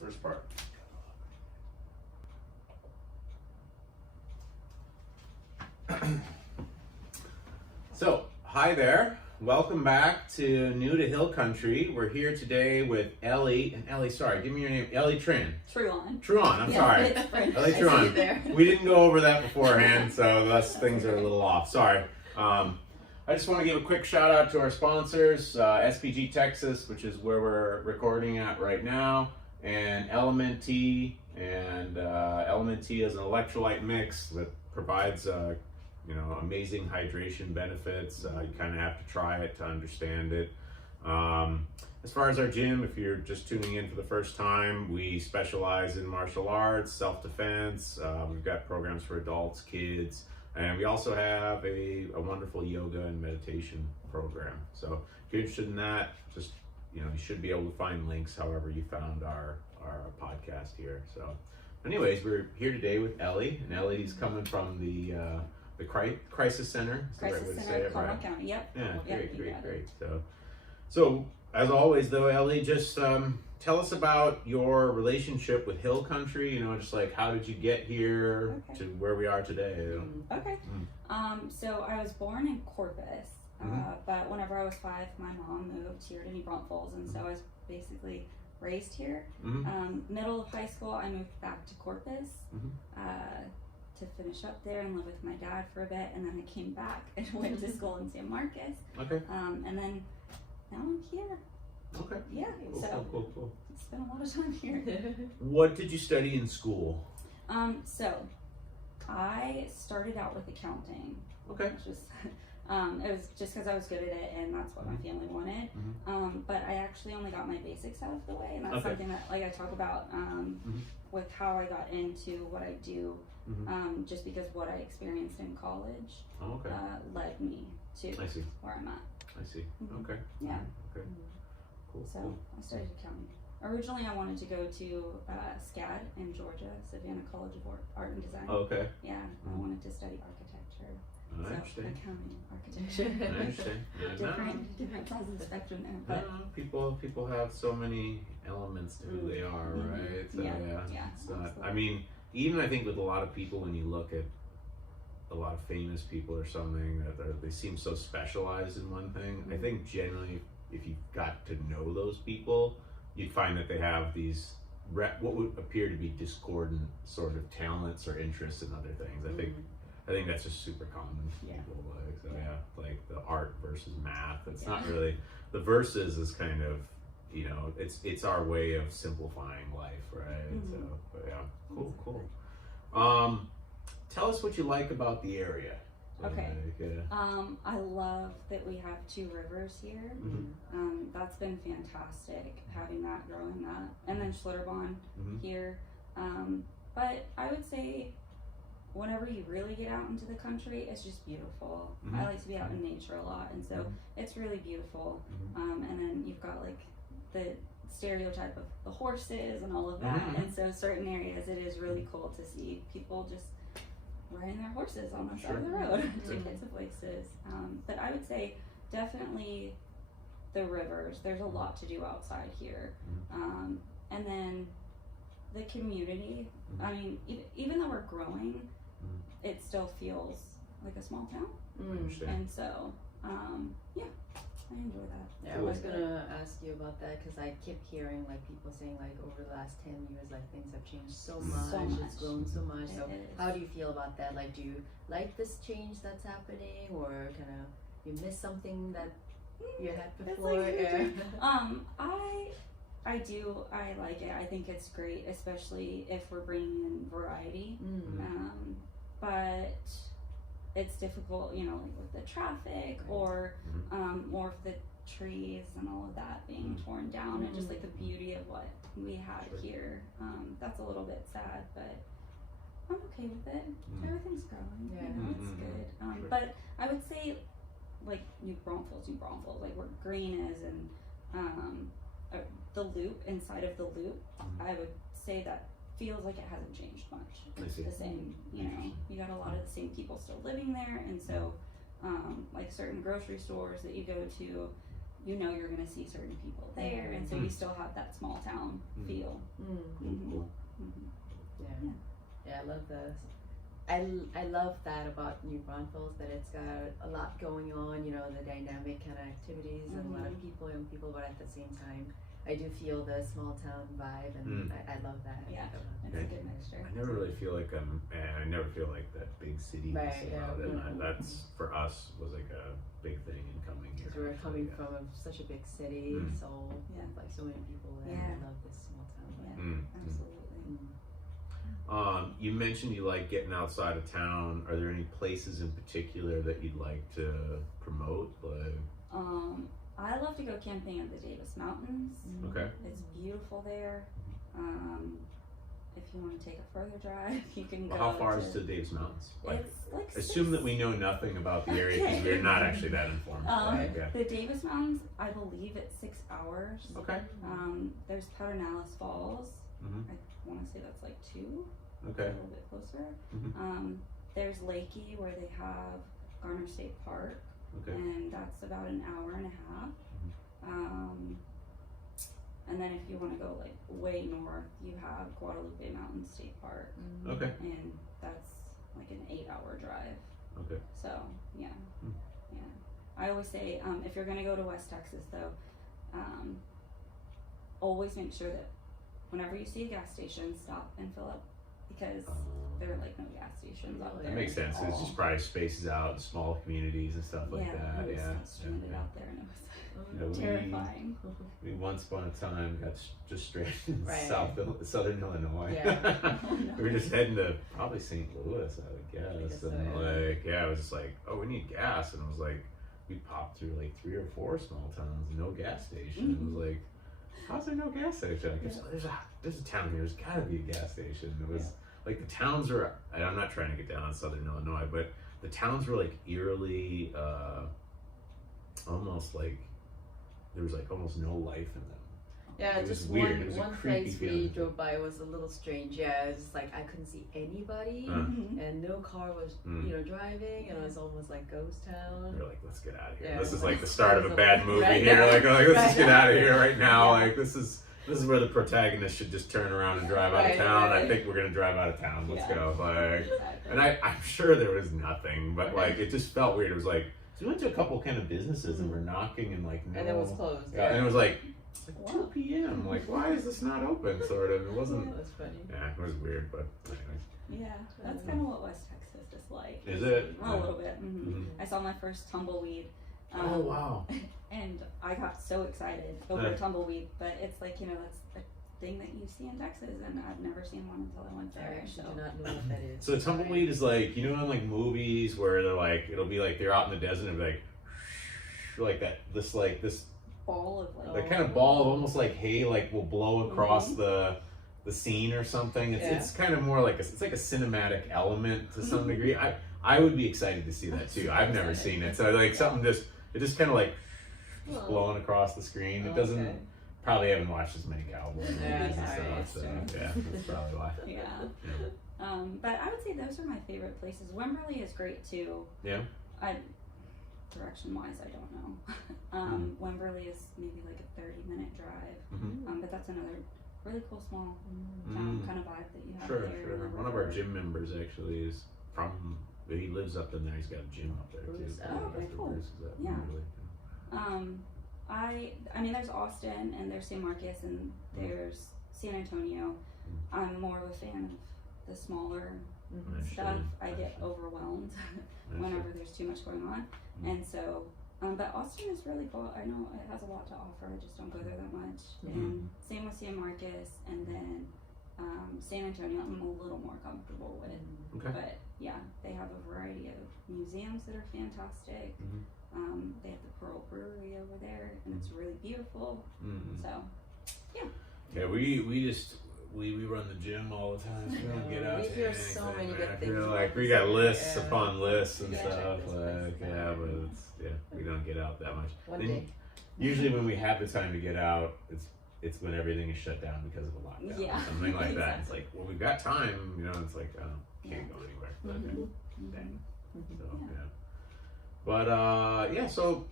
First part. So, hi there. Welcome back to New to Hill Country. We're here today with Ellie. And Ellie, sorry, give me your name. Ellie Tran. Truan. Truan, I'm sorry. Ellie Truan. We didn't go over that beforehand, so thus things are a little off. Sorry. I just want to give a quick shout out to our sponsors, SPG Texas, which is where we're recording at right now, and Element Tea. And Element Tea is an electrolyte mix that provides amazing hydration benefits. You kind of have to try it to understand it. As far as our gym, if you're just tuning in for the first time, we specialize in martial arts, self-defense. We've got programs for adults, kids, and we also have a wonderful yoga and meditation program. So if you're interested in that, just you should be able to find links however you found our podcast here. So anyways, we're here today with Ellie, and Ellie's coming from the Crisis Center. Is the right way to say it, Comal County. Yep. Yeah, great. So as always, though, Ellie, just tell us about your relationship with Hill Country. Just like how did you get here to where we are today? Okay. So I was born in Corpus, but whenever I was 5, my mom moved here to Braunfels, and so I was basically raised here. Middle of high school, I moved back to Corpus. To finish up there and live with my dad for a bit, and then I came back and went to school in San Marcos. Okay. And then now I'm here. Okay. Yeah. Cool. It's been a lot of time here. What did you study in school? So I started out with accounting. Okay. Which was, it was just because I was good at it, and that's what my family wanted. But I actually only got my basics out of the way, and that's something that I talk about with how I got into what I do. Just because what I experienced in college led me to where I'm at. I see. Okay. Yeah. Okay. Cool. So I studied accounting. Originally, I wanted to go to SCAD in Georgia, Savannah College of Art and Design. Okay. Yeah, I wanted to study architecture. I understand. Accounting, architecture. I understand. different sides of the spectrum there. But people have so many elements to who they are, right? So, yeah. It's not, I mean, even I think with a lot of people, when you look at a lot of famous people or something, that they seem so specialized in one thing. I think generally, if you got to know those people, you'd find that they have these what would appear to be discordant sort of talents or interests in other things. I think that's just super common to people. Like the art versus math. It's not really, the versus is kind of, it's our way of simplifying life, right? So, but yeah, cool. Tell us what you like about the area. Okay. I love that we have 2 rivers here. That's been fantastic having that growing up, and then Schlitterbahn here. But I would say, whenever you really get out into the country, it's just beautiful. I like to be out in nature a lot, and so it's really beautiful. And then you've got the stereotype of the horses and all of that, and so certain areas it is really cool to see people just riding their horses on the side of the road to get to places. But I would say definitely the rivers. There's a lot to do outside here. And then the community. I mean, even though we're growing, it still feels like a small town. And so, I enjoy that. Yeah, I was gonna ask you about that because I keep hearing people saying over the last 10 years things have changed so much. It's grown so much. So how do you feel about that? Do you like this change that's happening, or kind of you miss something that you had before? I do. I like it. I think it's great, especially if we're bringing in variety. But it's difficult, with the traffic or more of the trees and all of that being torn down, and just the beauty of what we had here. That's a little bit sad, but I'm okay with it. Everything's growing. It's good. But I would say, New Braunfels, where green is, and the loop inside of the loop, I would say that feels like it hasn't changed much. It's the same, you got a lot of the same people still living there, and so certain grocery stores that you go to, you know you're gonna see certain people there, and so you still have that small town feel. Cool. Yeah, I love this. I love that about New Braunfels, that it's got a lot going on, you know, the dynamic kind of activities and a lot of people, young people, but at the same time, I do feel the small town vibe, and I love that. Yeah, it's a good mixture. I never really feel like I never feel like that big city. That's for us was like a big thing in coming here. Because we're coming from such a big city, so like so many people there. I love this small town vibe. Absolutely. You mentioned you like getting outside of town. Are there any places in particular that you'd like to promote? Like, I love to go camping in the Davis Mountains. Okay. It's beautiful there. If you want to take a further drive, you can go. How far is to Davis Mountains? Like, it's like assume that we know nothing about the area because we're not actually that informed. The Davis Mountains, I believe it's 6 hours. Okay. There's Pedernales Falls. I want to say that's like 2. Okay. A little bit closer. There's Lakey where they have Garner State Park. Okay. And that's about an hour and a half. And then if you want to go like way north, you have Guadalupe Mountain State Park. Okay. And that's like an 8-hour drive. Okay. So yeah. I always say if you're gonna go to West Texas though, always make sure that whenever you see a gas station, stop and fill up, because there are like no gas stations out there. That makes sense. It's just probably spaces out in small communities and stuff like that. It was stranded out there, and it was we terrifying. We once upon a time got just straight in southern Illinois. Oh, no. We were just heading to probably St. Louis, I would guess. And like, it was just like, oh, we need gas. And it was like, we popped through like 3 or 4 small towns, no gas station. It was like, how's there no gas station? There's a town here, there's gotta be a gas station. It was like the towns are, and I'm not trying to get down on southern Illinois, but the towns were like eerily, almost like, there was like almost no life in them. Yeah, it just was weird. It was one place we drove by was a little strange. Yeah, it was just like I couldn't see anybody, and no car was, you know, driving, and it was almost like ghost town. You're like, let's get out of here. Yeah, this is like the start of a bad movie right here. now. Like, let's just get out of here right now. Like, this is where the protagonist should just turn around and drive out of town. I think we're gonna drive out of town. Let's go. Like, and I'm sure there was nothing, but like it just felt weird. It was like, so we went to a couple kind of businesses and we're knocking and like, no, and it was closed. and it was like. It's like 2 p.m. Like, why is this not open? Sort of. It wasn't. That was funny. Yeah, it was weird, but anyways. Yeah, that's kind of what West Texas is like. Is it? A little bit. I saw my first tumbleweed. Oh wow! And I got so excited over a tumbleweed, but it's like, you know, that's a thing that you see in Texas, and I've never seen one until I went there. I actually do not know what that is. So tumbleweed is like, you know, in like movies where they're like, it'll be like they're out in the desert and it'll be like that. This ball of like kind of ball, almost like hay, like will blow across the scene or something. It's kind of more like it's like a cinematic element to some degree. I would be excited to see that too. I've never seen it, so like something just kind of like blowing across the screen. It doesn't. Probably haven't watched as many cowboy movies and stuff, so yeah, that's probably why. But I would say those are my favorite places. Wimberley is great too. Yeah. Direction wise, I don't know. Wimberley is maybe like a 30-minute drive, but that's another really cool small town kind of vibe that you have there. Sure. One of our gym members actually is from. He lives up in there. He's got a gym up there too. Oh, very cool. I mean, there's Austin and there's San Marcos and there's San Antonio. I'm more of a fan of the smaller stuff. I get overwhelmed whenever there's too much going on, and so. But Austin is really cool. I know it has a lot to offer. I just don't go there that much. And same with San Marcos, and then San Antonio. I'm a little more comfortable with. But yeah, they have a variety of museums that are fantastic. They have the Pearl Brewery over there, and it's really beautiful. So, yeah. Yeah, we run the gym all the time. So we don't get out. We hear so many good things. Like we got lists upon lists and stuff. Like but we don't get out that much. One day. Usually when we have the time to get out, it's when everything is shut down because of a lockdown or something like that. It's like, well, we've got time, you know. It's like, can't go anywhere. But, so yeah. But so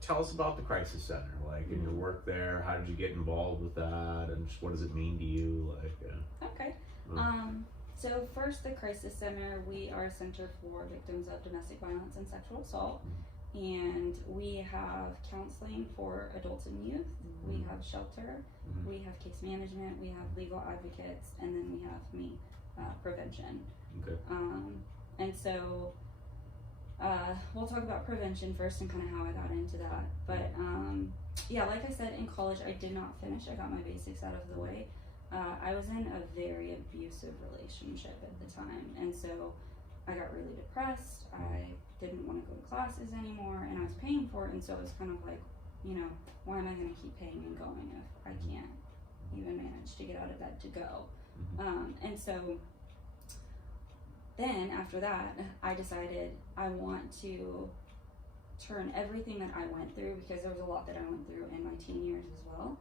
tell us about the Crisis Center, like in your work there. How did you get involved with that, and just what does it mean to you? Like, okay. So first, the Crisis Center, we are a center for victims of domestic violence and sexual assault, and we have counseling for adults and youth. We have shelter, we have case management, we have legal advocates, and then we have me, prevention. Okay. And so we'll talk about prevention first and kind of how I got into that. But yeah, like I said, in college I did not finish. I got my basics out of the way. I was in a very abusive relationship at the time, and so I got really depressed. I didn't want to go to classes anymore, and I was paying for it, and so it was kind of like, you know, why am I going to keep paying and going if I can't even manage to get out of bed to go? And so then after that, I decided I want to turn everything that I went through, because there was a lot that I went through in my teen years as well.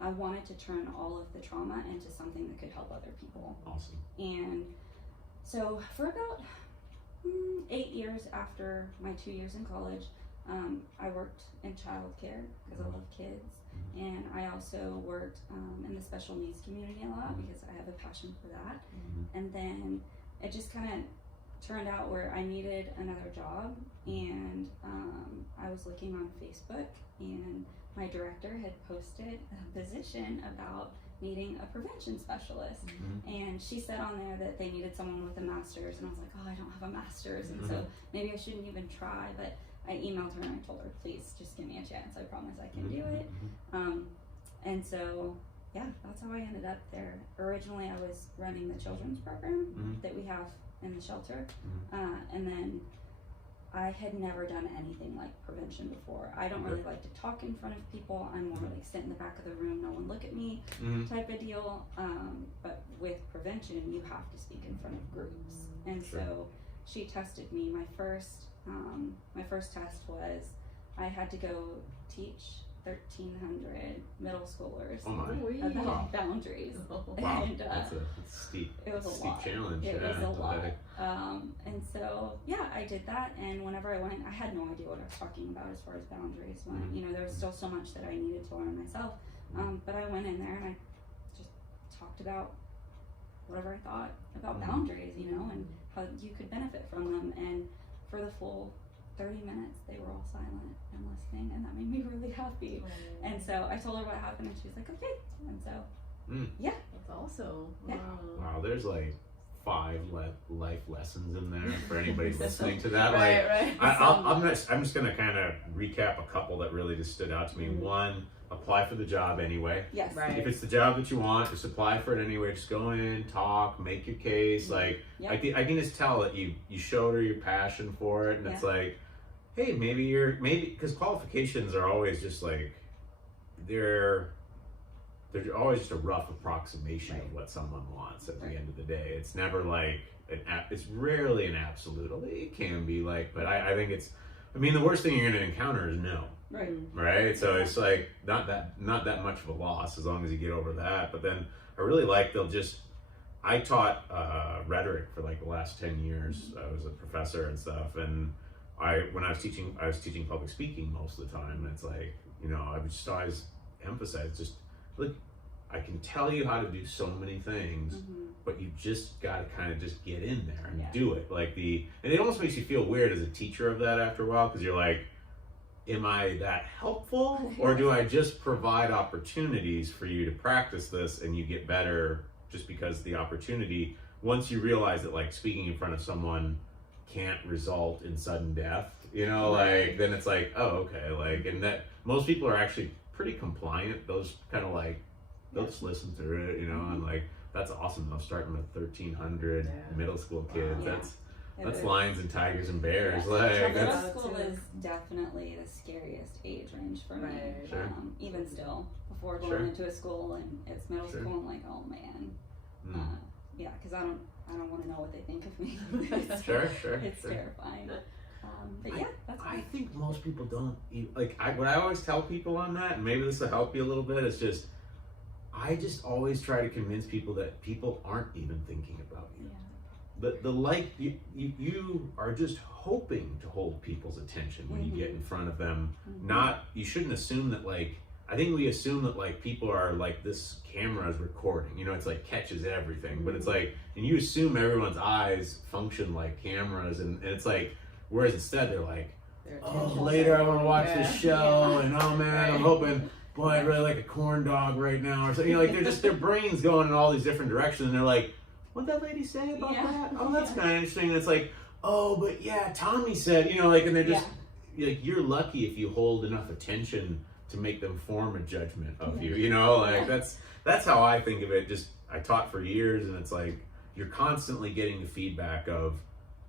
I wanted to turn all of the trauma into something that could help other people. Awesome. And so for about 8 years after my 2 years in college, I worked in childcare because I love kids. And I also worked in the special needs community a lot because I have a passion for that. And then it just kind of turned out where I needed another job, and I was looking on Facebook, and my director had posted a position about needing a prevention specialist. And she said on there that they needed someone with a master's, and I was like, oh, I don't have a master's, and so maybe I shouldn't even try. But I emailed her and I told her, please just give me a chance, I promise I can do it. And so yeah, that's how I ended up there. Originally I was running the children's program that we have in the shelter, and then I had never done anything like prevention before. I don't really like to talk in front of people. I'm more like sit in the back of the room, no one look at me type of deal. But with prevention, you have to speak in front of groups. And so she tested me. My first test was I had to go teach 1,300 middle schoolers about boundaries. Wow, And, that's a steep, it was a steep lot. challenge. It was a lot. Athletic. And so, yeah, I did that. And whenever I went, I had no idea what I was talking about as far as boundaries went. You know, there was still so much that I needed to learn myself. But I went in there and I just talked about whatever I thought about boundaries, you know, and how you could benefit from them. And for the full 30 minutes, they were all silent and listening, and that made me really happy. And so I told her what happened, and she was like, okay. And so, yeah. That's awesome. Yeah. Wow, there's like 5 life lessons in there for anybody listening to that. Right. I'm just gonna kind of recap a couple that really just stood out to me. One, apply for the job anyway. Yes. Right. If it's the job that you want, just apply for it anyway. Just go in, talk, make your case. Like, I can just tell that you showed her your passion for it, and it's like, hey, maybe because qualifications are always just like they're always just a rough approximation of what someone wants at the end of the day. It's never like it's rarely an absolute. It can be like, but I think it's. I mean, the worst thing you're going to encounter is no. Right. So it's like not that much of a loss as long as you get over that. But then I really like I taught rhetoric for like the last 10 years. I was a professor and stuff, and when I was teaching public speaking most of the time. And it's like, you know, I would just always emphasize just look. I can tell you how to do so many things, but you just got to kind of just get in there and do it. And it almost makes you feel weird as a teacher of that after a while, because you're like, am I that helpful, or do I just provide opportunities for you to practice this and you get better just because the opportunity, once you realize that like speaking in front of someone can't result in sudden death, you know, like then it's like, oh, okay, like, and that most people are actually pretty compliant. Those kind of like, they'll just listen through it, you know, and like, that's awesome though, starting with 1,300 middle school kids. That's lions and tigers and bears. Like middle school is definitely the scariest age range for me. Even still, before going into a school and it's middle school, I'm like, oh man, because I don't want to know what they think of me. It's terrifying. But yeah, I think most people don't like. What I always tell people on that, and maybe this will help you a little bit, is just I just always try to convince people that people aren't even thinking about you. the like you are just hoping to hold people's attention when you get in front of them. Not, you shouldn't assume that, like, I think we assume that like people are like, this camera is recording, you know, it's like catches everything, but it's like, and you assume everyone's eyes function like cameras, and it's like, whereas instead they're like, oh, later I want to watch this show, and oh man, I'm hoping, boy, I'd really like a corn dog right now, or something. You know, like, they're just, their brains going in all these different directions, and they're like, what'd that lady say about that? Oh, that's kind of interesting. And it's like, oh, but yeah, Tommy said, you know, like, and they're just, like, you're lucky if you hold enough attention to make them form a judgment of you, you know, like, that's how I think of it. Just, I taught for years, and it's like, you're constantly getting the feedback of,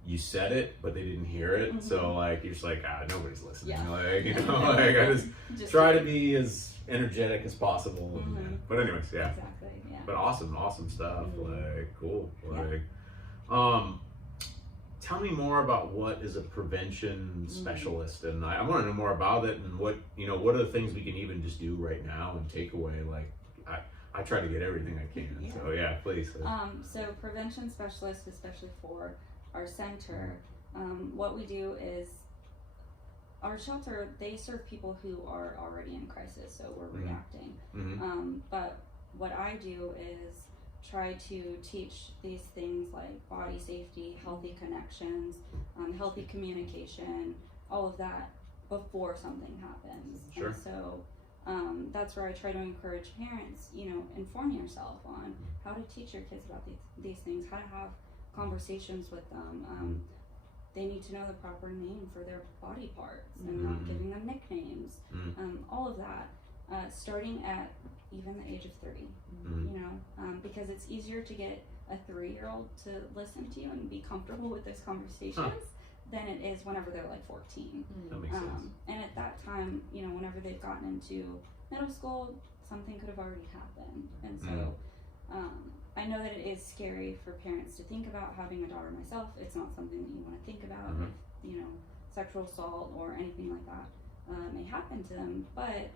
you said it, but they didn't hear it. So like, you're just like, nobody's listening. Like, you know, like, I just try to be as energetic as possible. And, but anyways, Exactly. But awesome stuff. Like, cool. Like, tell me more about what is a prevention specialist, and I want to know more about it, and what, you know, what are the things we can even just do right now and take away. Like, I try to get everything I can. So yeah, please. So prevention specialist, especially for our center, what we do is, our shelter, they serve people who are already in crisis, so we're reacting. But what I do is try to teach these things like body safety, healthy connections, healthy communication, all of that before something happens. And so that's where I try to encourage parents, you know, inform yourself on how to teach your kids about these things, how to have conversations with them. They need to know the proper name for their body parts and not giving them nicknames. All of that, starting at even the age of 3, you know, because it's easier to get a 3-year-old to listen to you and be comfortable with those conversations than it is whenever they're like 14. That makes sense. And at that time, you know, whenever they've gotten into middle school, something could have already happened. And so I know that it is scary for parents to think about having a daughter myself. It's not something that you want to think about if, you know, sexual assault or anything like that may happen to them. But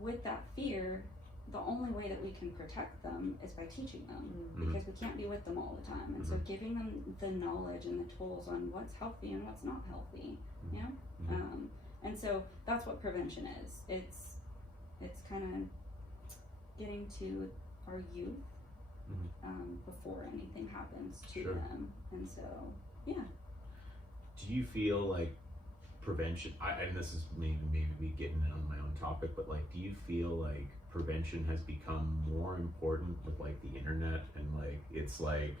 with that fear, the only way that we can protect them is by teaching them, because we can't be with them all the time. And so giving them the knowledge and the tools on what's healthy and what's not healthy, you know? And so that's what prevention is. It's kind of getting to our youth before anything happens to them. And so, yeah. Do you feel like prevention, and this is maybe me getting in on my own topic, but like, do you feel like prevention has become more important with like the internet, and like, it's like,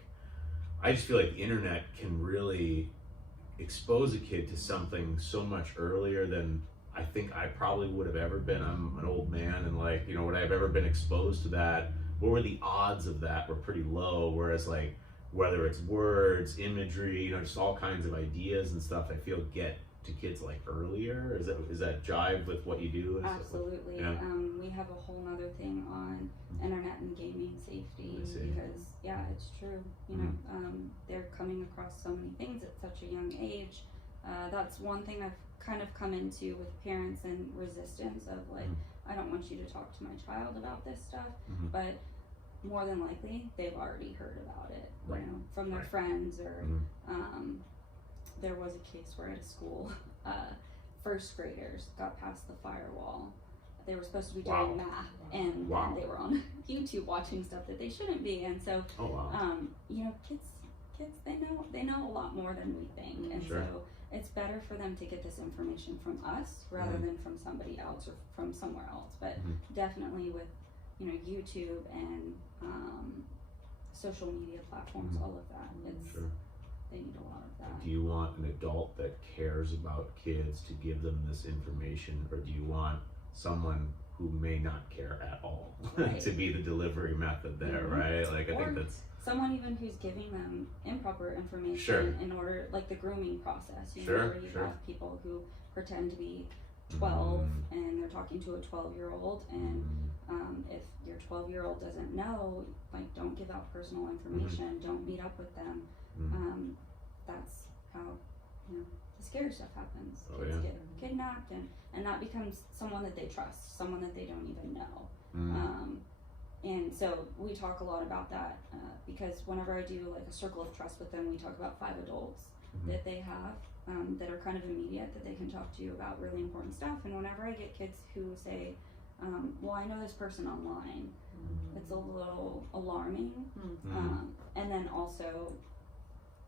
I just feel like the internet can really expose a kid to something so much earlier than I think I probably would have ever been. I'm an old man, and like, you know, would I have ever been exposed to that? What were the odds of that? Were pretty low. Whereas like, whether it's words, imagery, you know, just all kinds of ideas and stuff, I feel get to kids like earlier. Is that jive with what you do? Absolutely. We have a whole nother thing on internet and gaming safety, because it's true. You know, they're coming across so many things at such a young age. That's one thing I've kind of come into with parents and resistance of like, I don't want you to talk to my child about this stuff, but more than likely they've already heard about it, you know, from their friends, or there was a case where at a school, first graders got past the firewall. They were supposed to be doing math, and then they were on YouTube watching stuff that they shouldn't be. And so, you know, kids, they know a lot more than we think, and so it's better for them to get this information from us rather than from somebody else or from somewhere else. But definitely with, you know, YouTube and social media platforms, all of that, it's they need a lot of that. Do you want an adult that cares about kids to give them this information, or do you want someone who may not care at all to be the delivery method there, right? Like, I think that's someone even who's giving them improper information in order, like the grooming process, you know, where you have people who pretend to be 12 and they're talking to a 12-year-old, and if your 12-year-old doesn't know, like, don't give out personal information, don't meet up with them. That's how, you know, the scary stuff happens. Kids get kidnapped, and that becomes someone that they trust, someone that they don't even know. and so we talk a lot about that because whenever I do like a circle of trust with them, we talk about 5 adults that they have that are kind of immediate, that they can talk to you about really important stuff. And whenever I get kids who say, well, I know this person online, it's a little alarming. And then also,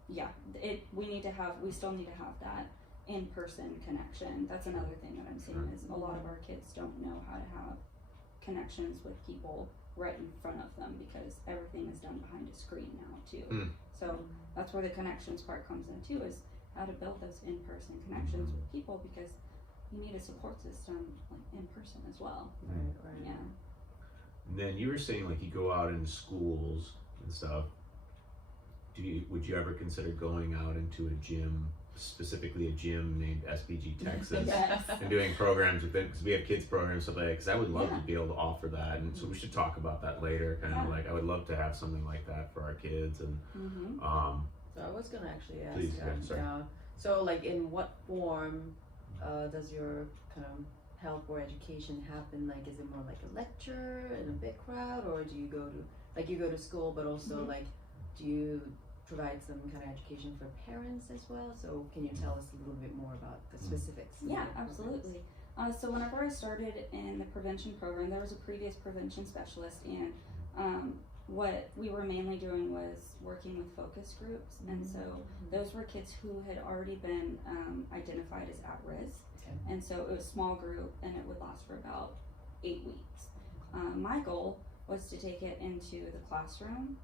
we still need to have that in-person connection. That's another thing that I'm seeing is a lot of our kids don't know how to have connections with people right in front of them because everything is done behind a screen now too. So that's where the connections part comes in too, is how to build those in-person connections with people, because you need a support system like in person as well. Right. Yeah. And then you were saying like you go out into schools and stuff. Would you ever consider going out into a gym, specifically a gym named SPG Texas, and doing programs with it? Because we have kids programs, stuff like that. Because I would love to be able to offer that, and so we should talk about that later. Kind of like I would love to have something like that for our kids, and So I was gonna actually ask. Please, sorry. So like, in what form does your kind of help or education happen? Like, is it more like a lecture in a big crowd, or do you go to school, but also like, do you provide some kind of education for parents as well? So can you tell us a little bit more about the specifics? Yeah, absolutely. So whenever I started in the prevention program, there was a previous prevention specialist, and what we were mainly doing was working with focus groups. And so those were kids who had already been identified as at risk. And so it was a small group, and it would last for about 8 weeks. My goal was to take it into the classroom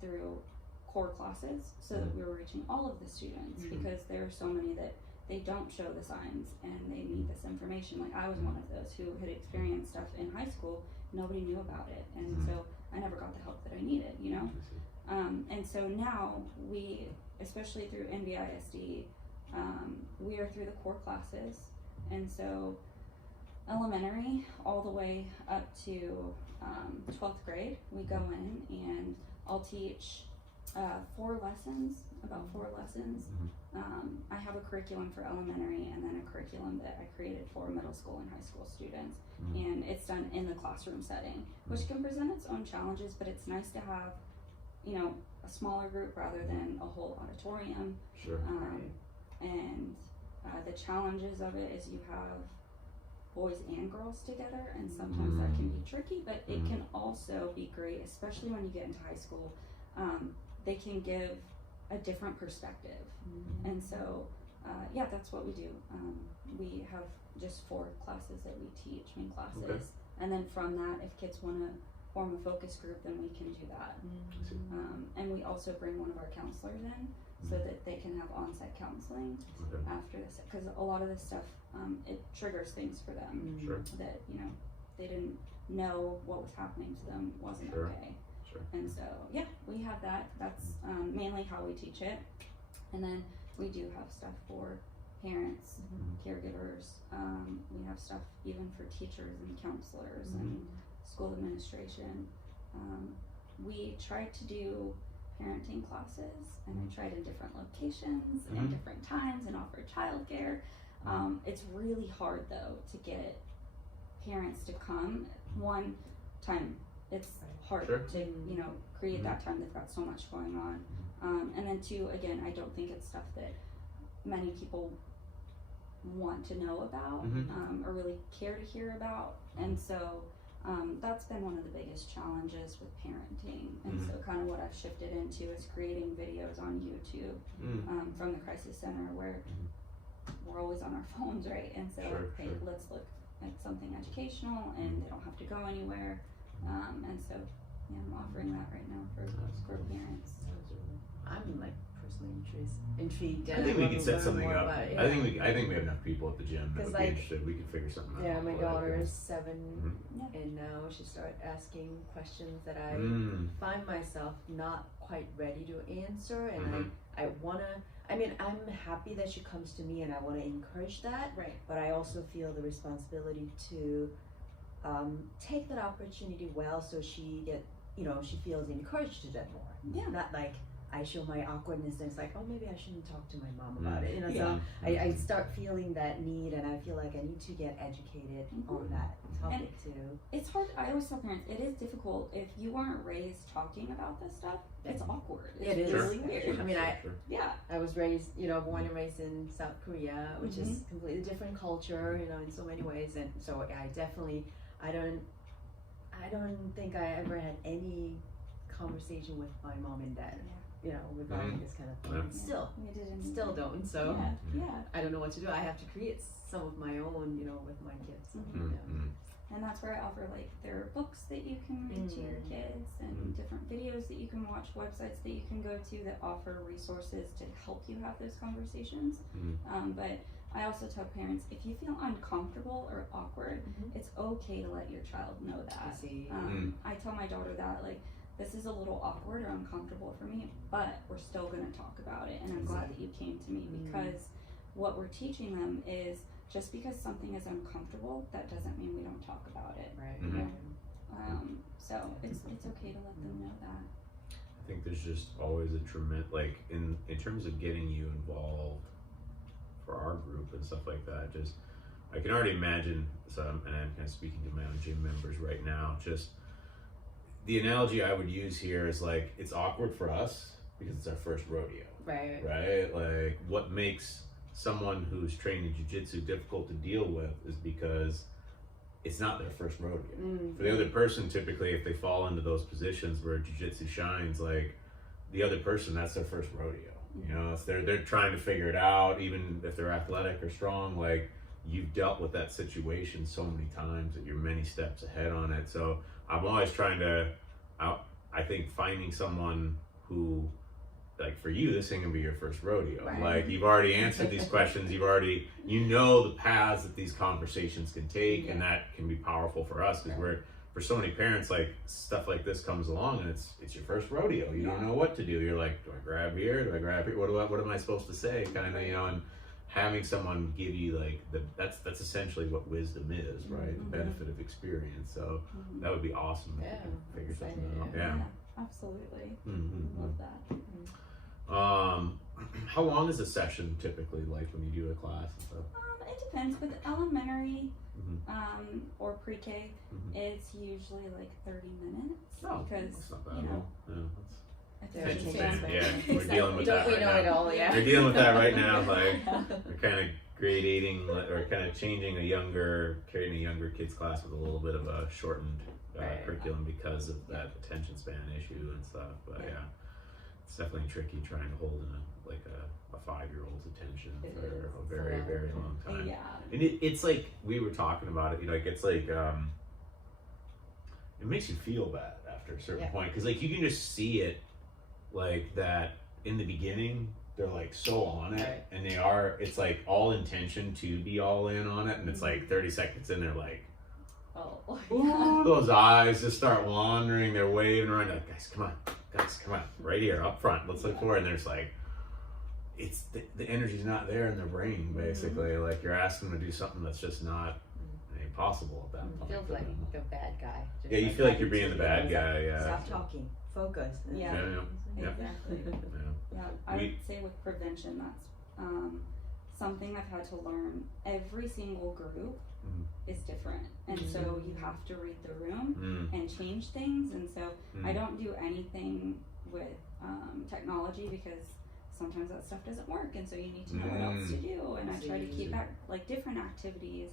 through core classes, so that we were reaching all of the students, because there are so many that they don't show the signs and they need this information. Like, I was one of those who had experienced stuff in high school, nobody knew about it, and so I never got the help that I needed, you know? And so now we, especially through NBISD, we are through the core classes, and so elementary all the way up to 12th grade, we go in and I'll teach 4 lessons, about 4 lessons. I have a curriculum for elementary, and then a curriculum that I created for middle school and high school students. And it's done in the classroom setting, which can present its own challenges, but it's nice to have, you know, a smaller group rather than a whole auditorium. And the challenges of it is you have boys and girls together, and sometimes that can be tricky, but it can also be great, especially when you get into high school. They can give a different perspective. And so, that's what we do. We have just 4 classes that we teach, main classes. And then from that, if kids want to form a focus group, then we can do that. And we also bring one of our counselors in so that they can have on-site counseling after this, because a lot of this stuff, it triggers things for them that, you know, they didn't know what was happening to them wasn't okay. And so, we have that. That's mainly how we teach it. And then we do have stuff for parents, caregivers. We have stuff even for teachers and counselors and school administration. We tried to do parenting classes, and I tried in different locations and different times and offered childcare. It's really hard though to get parents to come. One time, it's hard to, you know, create that time. They've got so much going on. And then 2, again, I don't think it's stuff that many people want to know about or really care to hear about. And so that's been one of the biggest challenges with parenting. And so kind of what I've shifted into is creating videos on YouTube from the crisis center, where we're always on our phones, right? And so, hey, let's look at something educational, and they don't have to go anywhere. And so, I'm offering that right now for parents. I'm like personally intrigued. I think we could set something up. I think we have enough people at the gym that would be interested. We could figure something out. Yeah, my daughter is 7, and now she started asking questions that I find myself not quite ready to answer, and I wanna. I mean, I'm happy that she comes to me, and I want to encourage that. Right. But I also feel the responsibility to take that opportunity well, so she feels encouraged to do that more. Yeah. Not like, I show my awkwardness and it's like, oh, maybe I shouldn't talk to my mom about it, you know. So I start feeling that need, and I feel like I need to get educated on that topic too. It's hard. I always tell parents it is difficult if you weren't raised talking about this stuff. It's awkward. It's really weird. I mean, I was raised, you know, born and raised in South Korea, which is completely different culture, you know, in so many ways, and so I definitely, I don't think I ever had any conversation with my mom and dad, you know, regarding this kind of thing. Still don't. So I don't know what to do. I have to create some of my own, you know, with my kids. And that's where I offer, like, there are books that you can read to your kids, and different videos that you can watch, websites that you can go to that offer resources to help you have those conversations. But I also tell parents, if you feel uncomfortable or awkward, it's okay to let your child know that. I tell my daughter that, like, this is a little awkward or uncomfortable for me, but we're still going to talk about it, and I'm glad that you came to me, because what we're teaching them is, just because something is uncomfortable, that doesn't mean we don't talk about it. You know? So it's okay to let them know that. I think there's just always a tremendous, like, in terms of getting you involved for our group and stuff like that, just, I can already imagine, and I'm kind of speaking to my own gym members right now, just the analogy I would use here is, like, it's awkward for us because it's our first rodeo. Right? Like, what makes someone who's trained in jiu-jitsu difficult to deal with is because it's not their first rodeo. For the other person, typically, if they fall into those positions where jiu-jitsu shines, like, the other person, that's their first rodeo. You know, it's they're trying to figure it out, even if they're athletic or strong. Like, you've dealt with that situation so many times that you're many steps ahead on it. So I'm always trying to, I think finding someone who, like, for you, this ain't gonna be your first rodeo. Like, you've already answered these questions. You know the paths that these conversations can take, and that can be powerful for us, because for so many parents, like, stuff like this comes along and it's your first rodeo. You don't know what to do. You're like, do I grab here? Do I grab here? What am I supposed to say? Kind of, you know, and having someone give you, like, that's essentially what wisdom is, right? The benefit of experience. So that would be awesome if you could figure something out. Yeah. Absolutely. Love that. How long is a session typically, like, when you do a class and stuff? It depends. With elementary or pre-K, it's usually like 30 minutes. Because that's not bad, you know, attention span. We're dealing with that right now. Don't we know it all? We're dealing with that right now. Like, we're kind of gradating or kind of changing creating a younger kids class with a little bit of a shortened curriculum because of that attention span issue and stuff. But it's definitely tricky trying to hold in a 5-year-old's attention for a very, very long time. And it's like, we were talking about it, you know, like, it's like, it makes you feel bad after a certain point, because, like, you can just see it, like, that in the beginning they're, like, so on it, and it's like all intention to be all in on it, and it's like 30 seconds in, they're like, those eyes just start wandering, they're waving around, like, guys, come on, right here, up front, let's look forward. And there's, like, it's the energy's not there in their brain, basically. Like, you're asking them to do something that's just not possible at that point. Feels like a bad guy. Yeah, you feel like you're being the bad guy. Stop talking, focus. Exactly. I would say with prevention, that's something I've had to learn. Every single group is different, and so you have to read the room and change things. And so I don't do anything with technology, because sometimes that stuff doesn't work, and so you need to know what else to do. And I try to keep like different activities,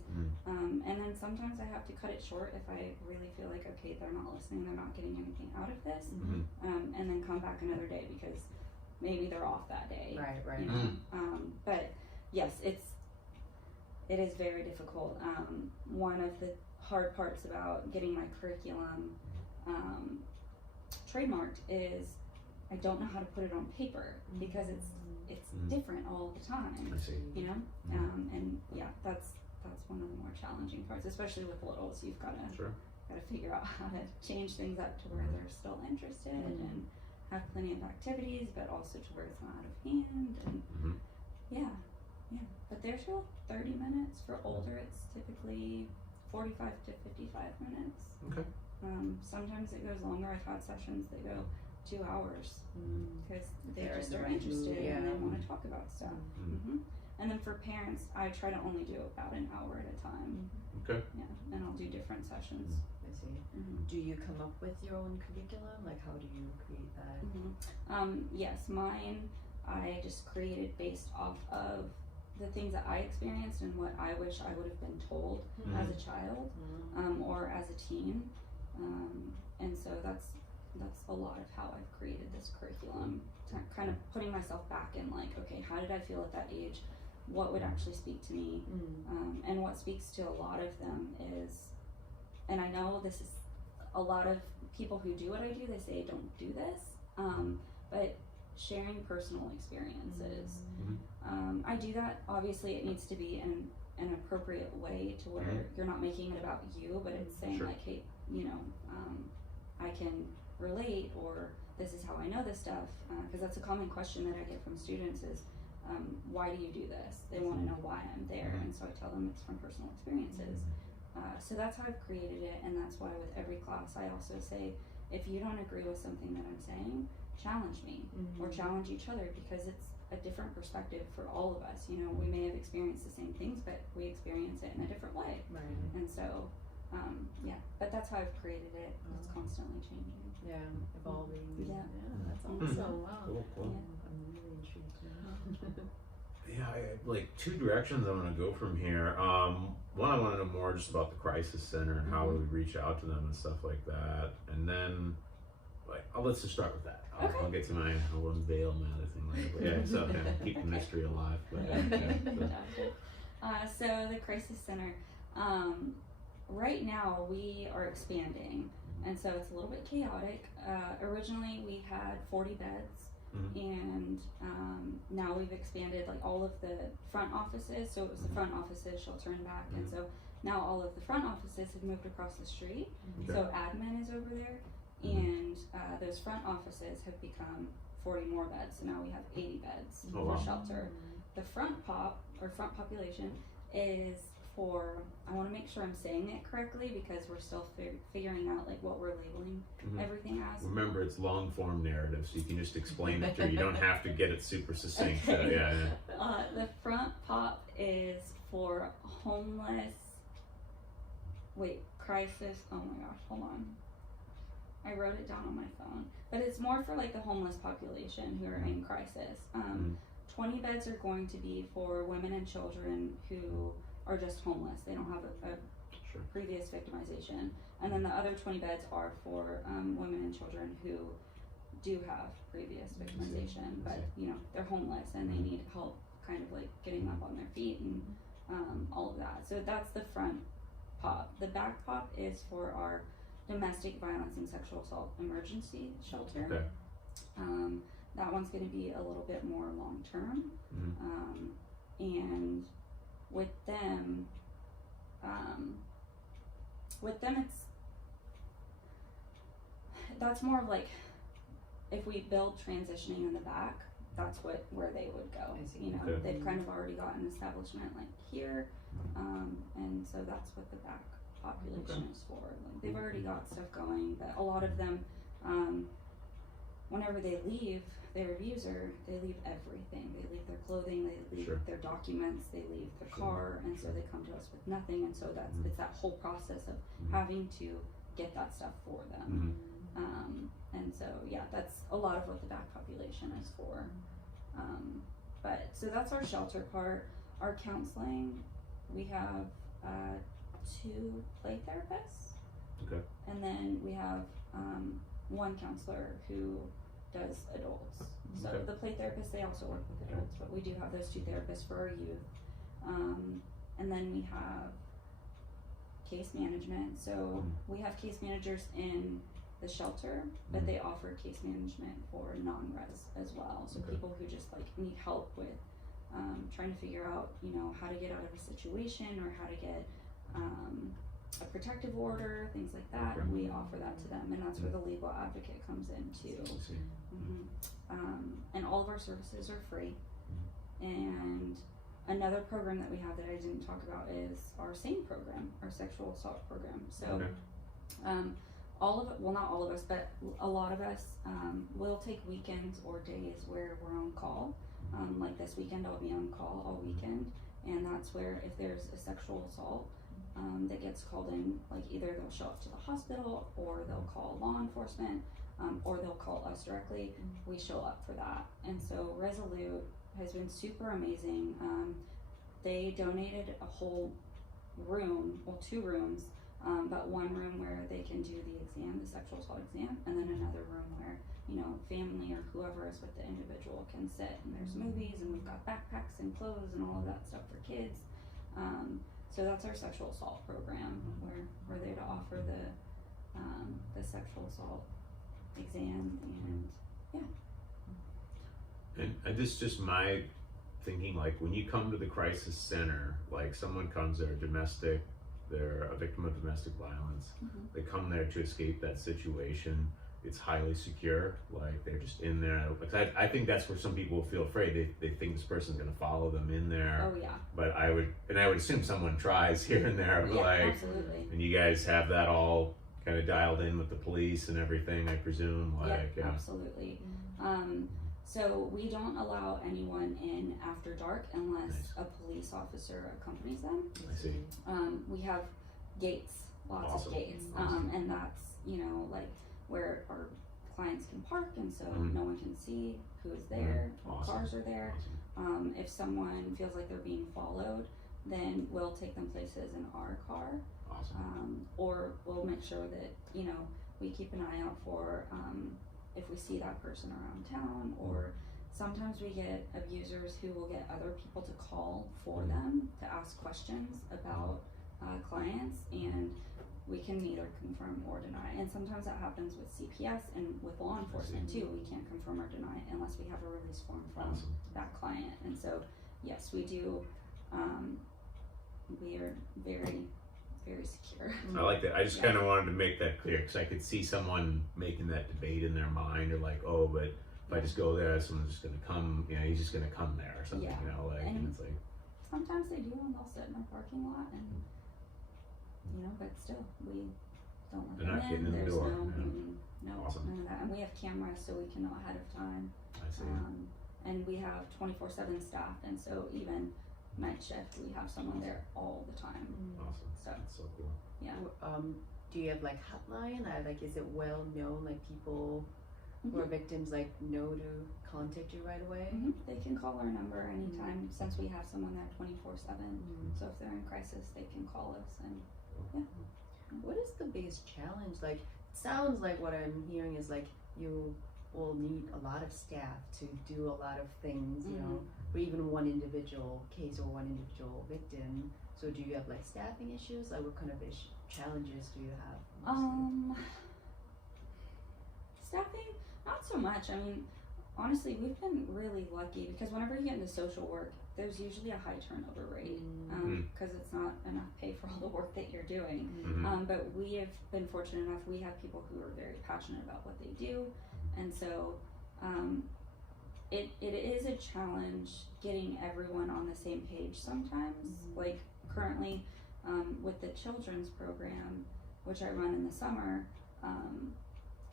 and then sometimes I have to cut it short if I really feel like, okay, they're not listening, they're not getting anything out of this, and then come back another day, because maybe they're off that day. You know? But yes, it is very difficult. One of the hard parts about getting my curriculum trademarked is I don't know how to put it on paper, because it's different all the time. I see. You know, and that's one of the more challenging parts, especially with littles. You've got to figure out how to change things up to where they're still interested and have plenty of activities, but also to where it's not out of hand. And but they're still 30 minutes. For older, it's typically 45 to 55 minutes. Okay. Sometimes it goes longer. I've had sessions that go 2 hours because they're Just the they're right interested mood, and they yeah. want to talk about stuff. And then for parents, I try to only do about an hour at a time. Okay. Yeah, and I'll do different sessions. I see. Do you come up with your own curriculum? Like, how do you create that? Yes, mine I just created based off of the things that I experienced and what I wish I would have been told as a child or as a teen. And so that's a lot of how I've created this curriculum, kind of putting myself back in like, okay, how did I feel at that age? What would actually speak to me? And what speaks to a lot of them is, and I know this is a lot of people who do what I do, they say don't do this, but sharing personal experiences. I do that, obviously it needs to be in an appropriate way to where you're not making it about you, but it's saying like, hey, you know, I can relate, or this is how I know this stuff, because that's a common question that I get from students is, why do you do this? They want to know why I'm there, and so I tell them it's from personal experiences. So that's how I've created it, and that's why with every class I also say, if you don't agree with something that I'm saying, challenge me, or challenge each other, because it's a different perspective for all of us. You know, we may have experienced the same things, but we experience it in a different way. And so, yeah, but that's how I've created it. It's constantly changing. Yeah, evolving. Yeah. That's awesome. Wow. Cool. I'm really intrigued now. Yeah, I, like 2 directions I'm going to go from here. One, I want to know more just about the crisis center and how we would reach out to them and stuff like that. And then, like, let's just start with that. I'll get to I'll unveil my other thing later. But yeah, so keep the mystery alive. But, so the crisis center, right now we are expanding, and so it's a little bit chaotic. Originally we had 40 beds. And now we've expanded like all of the front offices. So it was the front offices, shelter and back, and so now all of the front offices have moved across the street. So admin is over there, and those front offices have become 40 more beds. So now we have 80 beds for shelter. The front population is for, I want to make sure I'm saying it correctly because we're still figuring out like what we're labeling everything as. Remember, it's long form narrative, so you can just explain it to her. You don't have to get it super succinct. Okay. So, yeah. The front pop is for homeless. Crisis. Oh my gosh, hold on. I wrote it down on my phone, but it's more for like the homeless population who are in crisis. 20 beds are going to be for women and children who are just homeless. They don't have a previous victimization. And then the other 20 beds are for women and children who do have previous victimization, but you know, they're homeless and they need help kind of like getting up on their feet and all of that. So that's the front pop. The back pop is for our domestic violence and sexual assault emergency shelter. That one's going to be a little bit more long term. And with them that's more of like, if we build transitioning in the back, that's where they would go. You know, they've kind of already got an establishment like here, and so that's what the back population is for. Like, they've already got stuff going, but a lot of them, whenever they leave their abuser, they leave everything. They leave their clothing, they leave their documents, they leave their car, and so they come to us with nothing. And so it's that whole process of having to get that stuff for them. And so yeah, that's a lot of what the back population is for. But so that's our shelter part. Our counseling, we have 2 play therapists. And then we have 1 counselor who does adults. So the play therapists, they also work with adults, but we do have those 2 therapists for our youth. And then we have case management. So we have case managers in the shelter, but they offer case management for non-res as well. So people who just like need help with trying to figure out, you know, how to get out of a situation or how to get a protective order, things like that. We offer that to them, and that's where the legal advocate comes in too. And all of our services are free. And another program that we have that I didn't talk about is our SANE program, our sexual assault program. So all of it, well, not all of us, but a lot of us will take weekends or days where we're on call. Like this weekend, I'll be on call all weekend, and that's where if there's a sexual assault that gets called in, like either they'll show up to the hospital or they'll call law enforcement or they'll call us directly. We show up for that. And so Resolute has been super amazing. They donated a whole room, well, 2 rooms, but one room where they can do the exam, the sexual assault exam, and then another room where, you know, family or whoever is with the individual can sit, and there's movies, and we've got backpacks and clothes and all of that stuff for kids. So that's our sexual assault program, where we're there to offer the sexual assault exam, and yeah. And this is just my thinking, like when you come to the crisis center, like someone comes, they're a victim of domestic violence, they come there to escape that situation. It's highly secure, like they're just in there. Like I think that's where some people feel afraid. They think this person's gonna follow them in there. Oh yeah. But I would assume someone tries here and there, Yeah, like, absolutely. and you guys have that all kind of dialed in with the police and everything, I presume, like, yeah. Absolutely. So we don't allow anyone in after dark unless a police officer accompanies them. I see. We have gates, lots of gates, and that's, you know, like where our clients can park, and so no one can see who is there, what cars are there. If someone feels like they're being followed, then we'll take them places in our car, or we'll make sure that, you know, we keep an eye out for if we see that person around town, or sometimes we get abusers who will get other people to call for them to ask questions about clients, and we can neither confirm or deny. And sometimes that happens with CPS and with law enforcement too. We can't confirm or deny unless we have a release form from that client. And so, yes, we do. We are very, very secure. I like that. I just kind of wanted to make that clear, because I could see someone making that debate in their mind, or like, oh, but if I just go there, someone's just gonna come. You know, he's just gonna come there or something. You know, like, and it's like sometimes they do, and they'll sit in our parking lot, and you know, but still, we don't let them in. There's no, none of that. And we have cameras, so we can know ahead of time. I see. And we have 24/7 staff, and so even night shift, we have someone there all the time. Awesome. So that's so cool. Yeah. Do you have like hotline? Like, is it well known? Like people who are victims like know to contact you right away? They can call our number anytime, since we have someone there 24/7. So if they're in crisis, they can call us. And what is the biggest challenge? Like, it sounds like what I'm hearing is like you will need a lot of staff to do a lot of things, you know, or even one individual case or one individual victim. So do you have like staffing issues? Like, what kind of challenges do you have? Staffing, not so much. I mean, honestly, we've been really lucky, because whenever you get into social work, there's usually a high turnover rate, because it's not enough pay for all the work that you're doing. But we have been fortunate enough, we have people who are very passionate about what they do, and so it is a challenge getting everyone on the same page sometimes. Like currently with the children's program, which I run in the summer,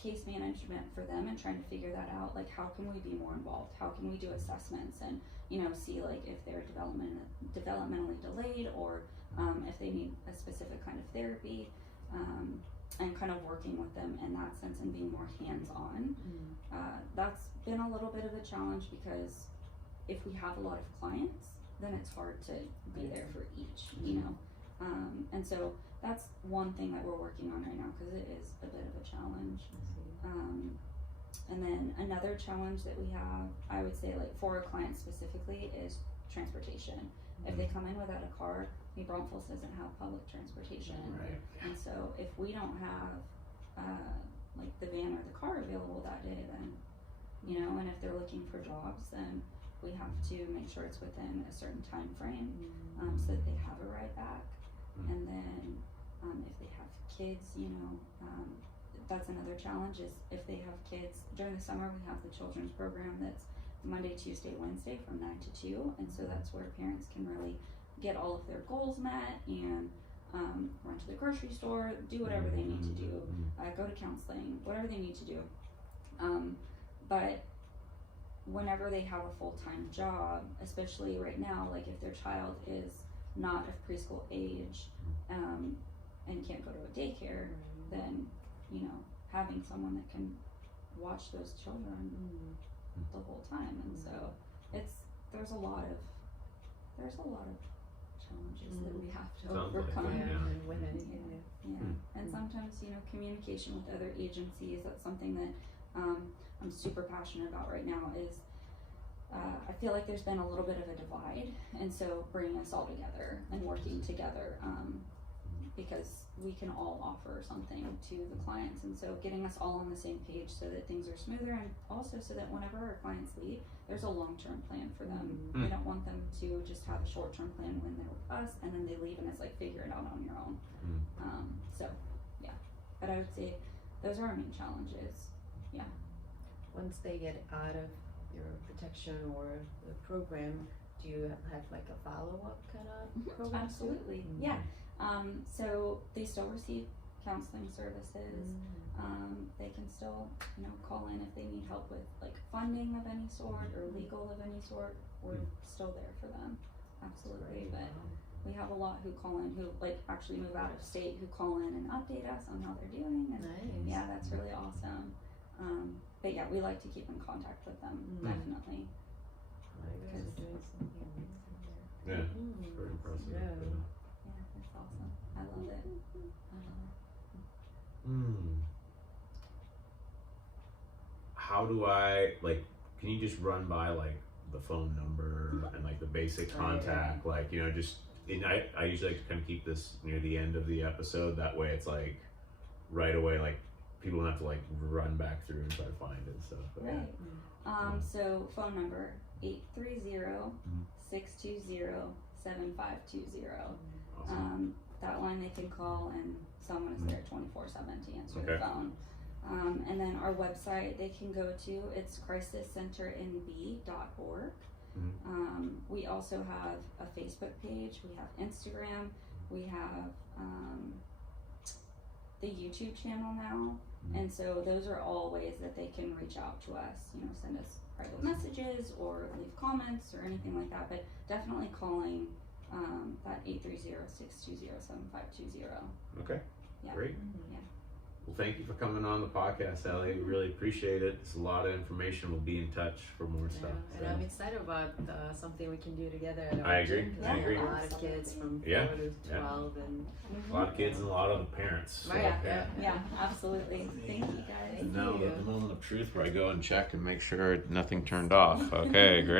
case management for them, and trying to figure that out, like how can we be more involved, how can we do assessments, and you know, see like if they're developmentally delayed, or if they need a specific kind of therapy, and kind of working with them in that sense and being more hands-on. That's been a little bit of a challenge, because if we have a lot of clients, then it's hard to be there for each, you know. And so that's one thing that we're working on right now, because it is a bit of a challenge. And then another challenge that we have, I would say, like for our clients specifically, is transportation. If they come in without a car, Braunfels doesn't have public transportation. And so if we don't have like the van or the car available that day, then, you know, and if they're looking for jobs, then we have to make sure it's within a certain time frame, so that they have a ride back. And then if they have kids, you know, that's another challenge, is if they have kids. During the summer, we have the children's program that's Monday, Tuesday, Wednesday from 9 to 2, and so that's where parents can really get all of their goals met, and run to the grocery store, do whatever they need to do, go to counseling, whatever they need to do. But whenever they have a full-time job, especially right now, like if their child is not of preschool age, and can't go to a daycare, then, you know, having someone that can watch those children the whole time. And so there's a lot of challenges that we have to overcome. And sometimes, you know, communication with other agencies, that's something that I'm super passionate about right now. Is I feel like there's been a little bit of a divide, and so bringing us all together and working together, because we can all offer something to the clients, and so getting us all on the same page so that things are smoother, and also so that whenever our clients leave, there's a long-term plan for them. We don't want them to just have a short-term plan when they're with us and then they leave and it's like figure it out on your own. So yeah, but I would say those are our main challenges. Yeah. Once they get out of your protection or the program, do you have like a follow-up kind of program? Absolutely. Yeah. So they still receive counseling services. They can still, you know, call in if they need help with like funding of any sort or legal of any sort. We're still there for them. Absolutely. But we have a lot who call in, who like actually move out of state, who call in and update us on how they're doing. And yeah, that's really awesome. But yeah, we like to keep in contact with them, definitely. You guys are doing something amazing there. Yeah, it's very impressive. Yeah, it's awesome. I love it. How do I, like, can you just run by like the phone number and like the basic contact, like, you know, just, and I usually like to kind of keep this near the end of the episode, that way it's like right away, like people don't have to like run back through and try to find it and stuff. But, right. So phone number 830-620-7520. Awesome. That line they can call and someone is there 24/7 to answer the phone. And then our website they can go to, it's crisiscenternb.org. We also have a Facebook page, we have Instagram, we have the YouTube channel now, and so those are all ways that they can reach out to us, you know, send us private messages or leave comments or anything like that, but definitely calling that 830-620-7520. Okay, Yeah. great. Yeah. Well, thank you for coming on the podcast, Ellie. We really appreciate it. It's a lot of information. We'll be in touch for more stuff. And I'm excited about something we can do together. I agree. I agree. A lot of kids from 4 to 12 and a lot of kids and a lot of the parents. So, yeah, absolutely. Thank you guys. Now the moment of truth where I go and check and make sure nothing turned off. Okay, great.